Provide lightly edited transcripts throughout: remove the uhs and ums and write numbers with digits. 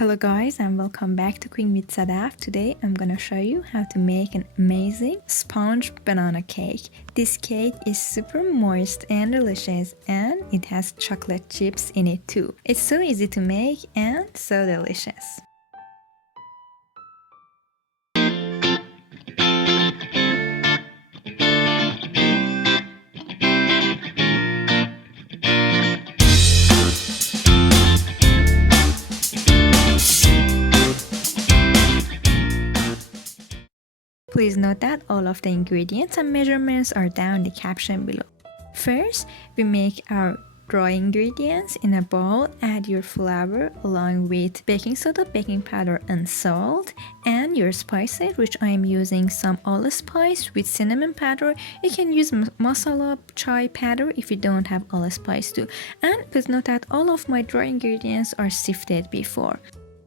Hello guys and welcome back to Cooking with Sadaf. Today I'm gonna show you how to make an amazing sponge banana cake. This cake is super moist and delicious and it has chocolate chips in it too. It's so easy to make and so delicious. Please note that all of the ingredients and measurements are down in the caption below. First, we make our dry ingredients in a bowl. Add your flour along with baking soda, baking powder and salt and your spices, which I am using some allspice with cinnamon powder. You can use masala chai powder if you don't have allspice too. And please note that all of my dry ingredients are sifted before.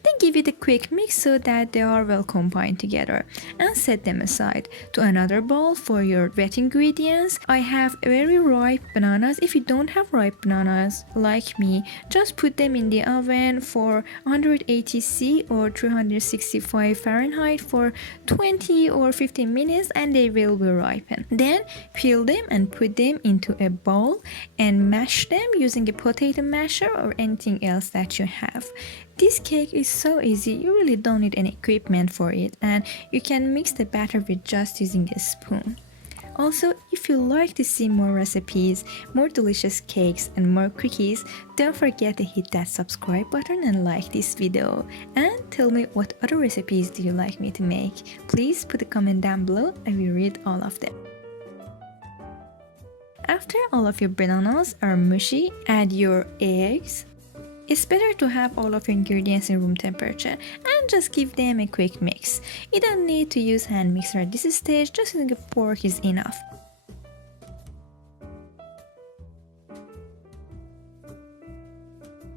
Then give it a quick mix so that they are well combined together and set them aside. To another bowl for your wet ingredients, I have very ripe bananas. If you don't have ripe bananas like me, just put them in the oven for 180 C or 365 Fahrenheit for 20 or 15 minutes and they will be ripened. Then peel them and put them into a bowl and mash them using a potato masher or anything else that you have. This cake is so easy, you really don't need any equipment for it and you can mix the batter with just using a spoon. Also, if you like to see more recipes, more delicious cakes and more cookies, don't forget to hit that subscribe button and like this video. And tell me what other recipes do you like me to make. Please put a comment down below, I will read all of them. After all of your bananas are mushy, add your eggs. It's better to have all of your ingredients in room temperature and just give them a quick mix. You don't need to use hand mixer at this stage, just using a fork is enough.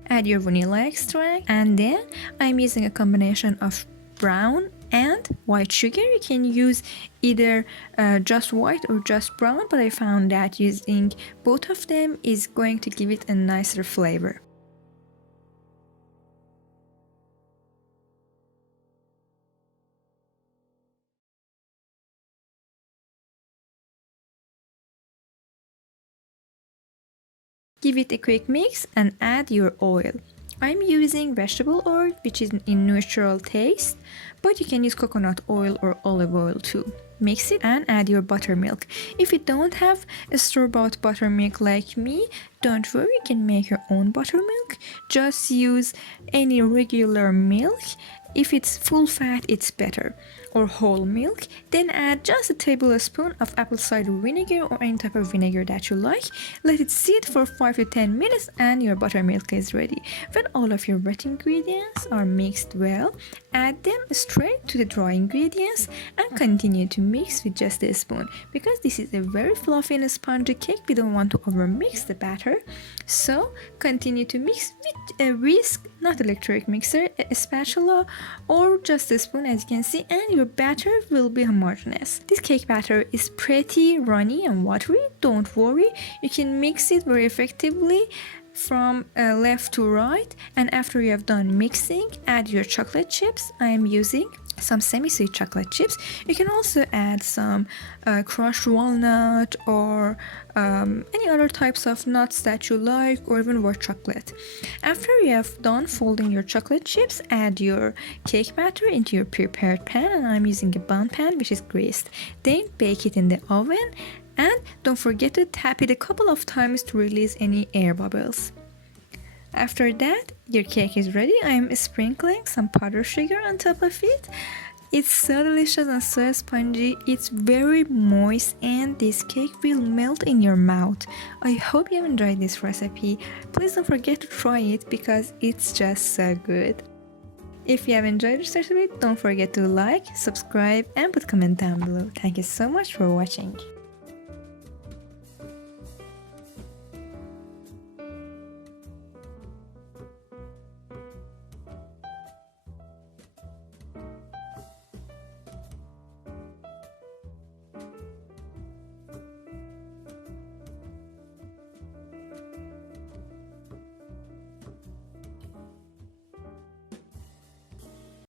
Add your vanilla extract and then I'm using a combination of brown and white sugar. You can use either just white or just brown, but I found that using both of them is going to give it a nicer flavor. Give it a quick mix and add your oil. I'm using vegetable oil, which is in neutral taste, but you can use coconut oil or olive oil too. Mix it and add your buttermilk. If you don't have a store-bought buttermilk like me, don't worry, you can make your own buttermilk. Just use any regular milk. If it's full fat, it's better. Or whole milk. Then add just a tablespoon of apple cider vinegar or any type of vinegar that you like. Let it sit for 5 to 10 minutes and your buttermilk is ready. When all of your wet ingredients are mixed well, add them straight to the dry ingredients and continue to mix with just a spoon. Because this is a very fluffy and spongy cake, we don't want to overmix the batter. So continue to mix with a whisk, not electric mixer, a spatula or just a spoon as you can see, and your batter will be homogeneous. This cake batter is pretty runny and watery. Don't worry, you can mix it very effectively from left to right, and after you have done mixing, add your chocolate chips. I am using some semi-sweet chocolate chips. You can also add some crushed walnut or any other types of nuts that you like, or even white chocolate. After you have done folding your chocolate chips, add your cake batter into your prepared pan, and I'm using a bun pan which is greased. Then bake it in the oven and don't forget to tap it a couple of times to release any air bubbles. After that, your cake is ready. I'm sprinkling some powdered sugar on top of it. It's so delicious and so spongy. It's very moist and this cake will melt in your mouth. I hope you have enjoyed this recipe. Please don't forget to try it because it's just so good. If you have enjoyed this recipe, don't forget to like, subscribe and put a comment down below. Thank you so much for watching.